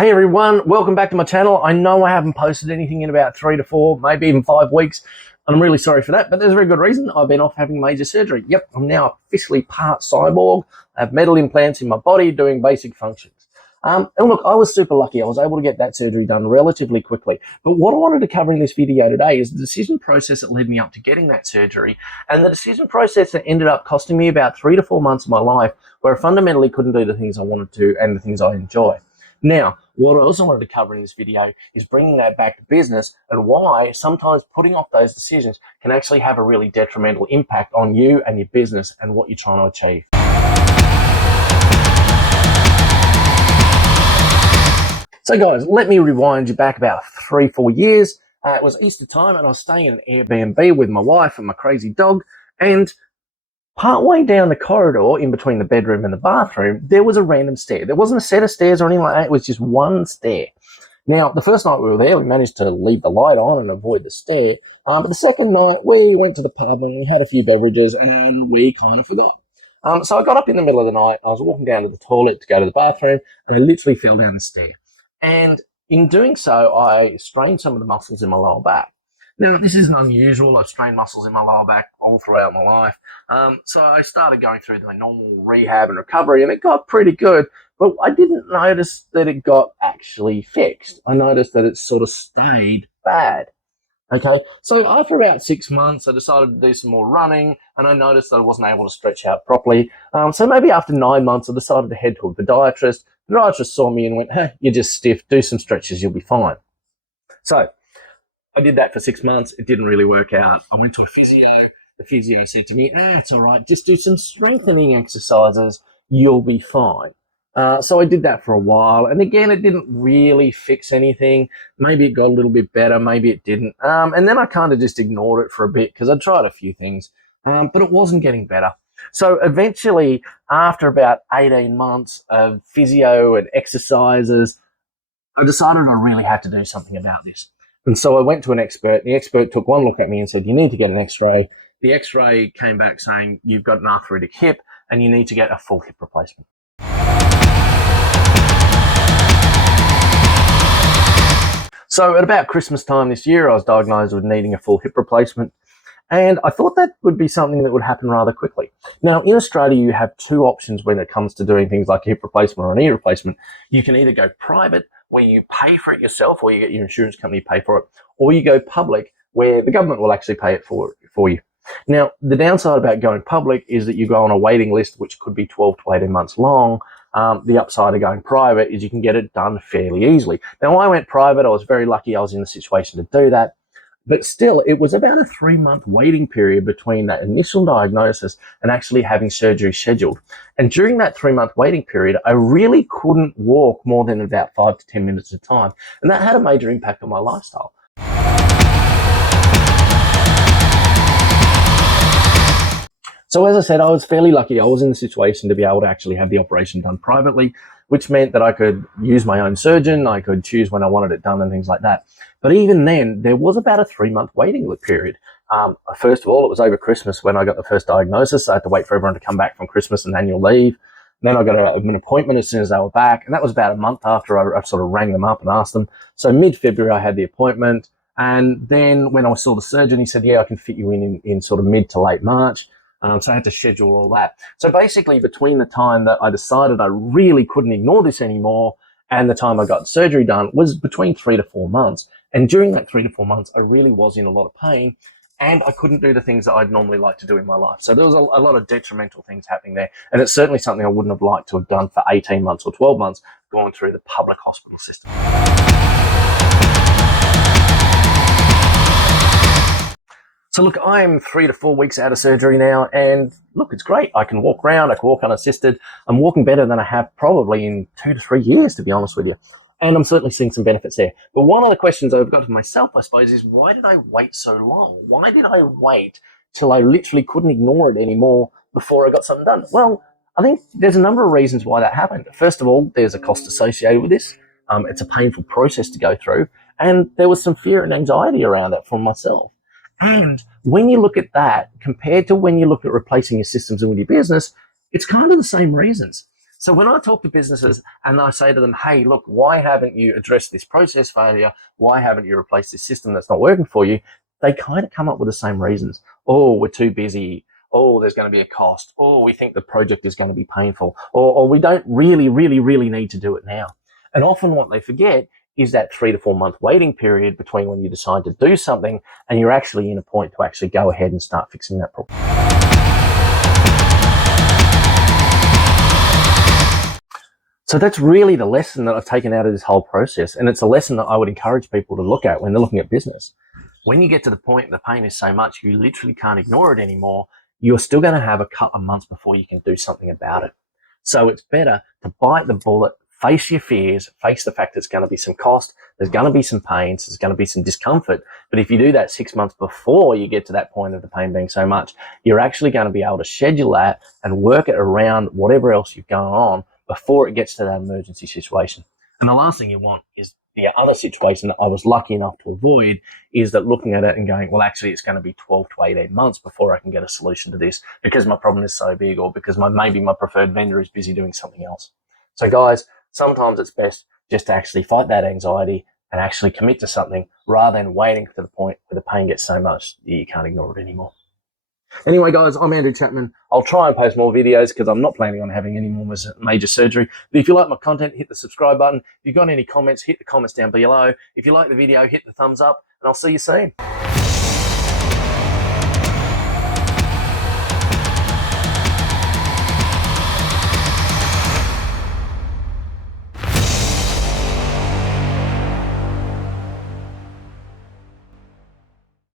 Hey everyone, welcome back to my channel. I know I haven't posted anything in about 3 to 4, maybe even 5 weeks. And I'm really sorry for that, but there's a very good reason. I've been off having major surgery. Yep, I'm now officially part cyborg. I have metal implants in my body doing basic functions. And look, I was super lucky. I was able to get that surgery done relatively quickly. But what I wanted to cover in this video today is the decision process that led me up to getting that surgery, and the decision process that ended up costing me about 3 to 4 months of my life where I fundamentally couldn't do the things I wanted to and the things I enjoy. Now, what I also wanted to cover in this video is bringing that back to business and why sometimes putting off those decisions can actually have a really detrimental impact on you and your business and what you're trying to achieve. So guys, let me rewind you back about 3-4 years. It was Easter time and I was staying in an Airbnb with my wife and my crazy dog, and partway down the corridor in between the bedroom and the bathroom, there was a random stair. There wasn't a set of stairs or anything like that. It was just one stair. Now, the first night we were there, we managed to leave the light on and avoid the stair. But the second night, we went to the pub and we had a few beverages and we kind of forgot. So I got up in the middle of the night. I was walking down to the toilet to go to the bathroom, and I literally fell down the stair. And in doing so, I strained some of the muscles in my lower back. Now, this isn't unusual. I've strained muscles in my lower back all throughout my life. So I started going through the normal rehab and recovery, and it got pretty good. But I didn't notice that it got actually fixed. I noticed that it sort of stayed bad. Okay, so after about 6 months, I decided to do some more running, and I noticed that I wasn't able to stretch out properly. So maybe after 9 months, I decided to head to a podiatrist. The podiatrist saw me and went, "Hey, you're just stiff. Do some stretches, you'll be fine." So I did that for 6 months. It didn't really work out. I went to a physio. The physio said to me, "It's all right. Just do some strengthening exercises. You'll be fine." So I did that for a while. And again, it didn't really fix anything. Maybe it got a little bit better. Maybe it didn't. And then I kind of just ignored it for a bit because I tried a few things, but it wasn't getting better. So eventually, after about 18 months of physio and exercises, I decided I really had to do something about this. And so I went to an expert. The expert took one look at me and said, "You need to get an x-ray." The x-ray came back saying, "You've got an arthritic hip and you need to get a full hip replacement." So at about Christmas time this year, I was diagnosed with needing a full hip replacement. And I thought that would be something that would happen rather quickly. Now, in Australia, you have two options when it comes to doing things like a hip replacement or a knee replacement. You can either go private, where you pay for it yourself, or you get your insurance company to pay for it, or you go public, where the government will actually pay it for you. Now, the downside about going public is that you go on a waiting list, which could be 12 to 18 months long. The upside of going private is you can get it done fairly easily. Now, I went private. I was very lucky I was in the situation to do that. But still, it was about a 3-month waiting period between that initial diagnosis and actually having surgery scheduled. And during that 3-month waiting period, I really couldn't walk more than about 5 to 10 minutes at a time. And that had a major impact on my lifestyle. So as I said, I was fairly lucky. I was in the situation to be able to actually have the operation done privately, which meant that I could use my own surgeon. I could choose when I wanted it done and things like that. But even then, there was about a 3-month waiting period. First of all, it was over Christmas when I got the first diagnosis. I had to wait for everyone to come back from Christmas and annual leave. Then I got an appointment as soon as they were back. And that was about a month after I sort of rang them up and asked them. So mid-February, I had the appointment. And then when I saw the surgeon, he said, "Yeah, I can fit you in sort of mid to late March." So I had to schedule all that. So basically, between the time that I decided I really couldn't ignore this anymore and the time I got surgery done was between 3 to 4 months. And during that 3 to 4 months, I really was in a lot of pain and I couldn't do the things that I'd normally like to do in my life. So there was a lot of detrimental things happening there. And it's certainly something I wouldn't have liked to have done for 18 months or 12 months going through the public hospital system. So look, I'm 3 to 4 weeks out of surgery now, and look, it's great. I can walk around, I can walk unassisted. I'm walking better than I have probably in 2 to 3 years, to be honest with you. And I'm certainly seeing some benefits there. But one of the questions I've got for myself, I suppose, is why did I wait so long? Why did I wait till I literally couldn't ignore it anymore before I got something done? Well, I think there's a number of reasons why that happened. First of all, there's a cost associated with this. It's a painful process to go through. And there was some fear and anxiety around that for myself. And when you look at that, compared to when you look at replacing your systems and with your business, it's kind of the same reasons. So when I talk to businesses and I say to them, hey, look, why haven't you addressed this process failure? Why haven't you replaced this system that's not working for you? They kind of come up with the same reasons. Oh, we're too busy. Oh, there's going to be a cost. Oh, we think the project is going to be painful. Or we don't really need to do it now. And often what they forget is that 3 to 4 month waiting period between when you decide to do something and you're actually in a point to actually go ahead and start fixing that problem. So that's really the lesson that I've taken out of this whole process. And it's a lesson that I would encourage people to look at when they're looking at business. When you get to the point the pain is so much you literally can't ignore it anymore, you're still going to have a couple of months before you can do something about it. So it's better to bite the bullet, face your fears, face the fact there's going to be some cost, there's going to be some pain, there's going to be some discomfort. But if you do that 6 months before you get to that point of the pain being so much, you're actually going to be able to schedule that and work it around whatever else you've going on before it gets to that emergency situation. And the last thing you want is the other situation that I was lucky enough to avoid, is that looking at it and going, well, actually, it's going to be 12 to 18 months before I can get a solution to this because my problem is so big, or because maybe my preferred vendor is busy doing something else. So guys, sometimes it's best just to actually fight that anxiety and actually commit to something rather than waiting to the point where the pain gets so much that you can't ignore it anymore. Anyway, guys, I'm Andrew Chapman. I'll try and post more videos because I'm not planning on having any more major surgery. But if you like my content, hit the subscribe button. If you've got any comments, hit the comments down below. If you like the video, hit the thumbs up, and I'll see you soon.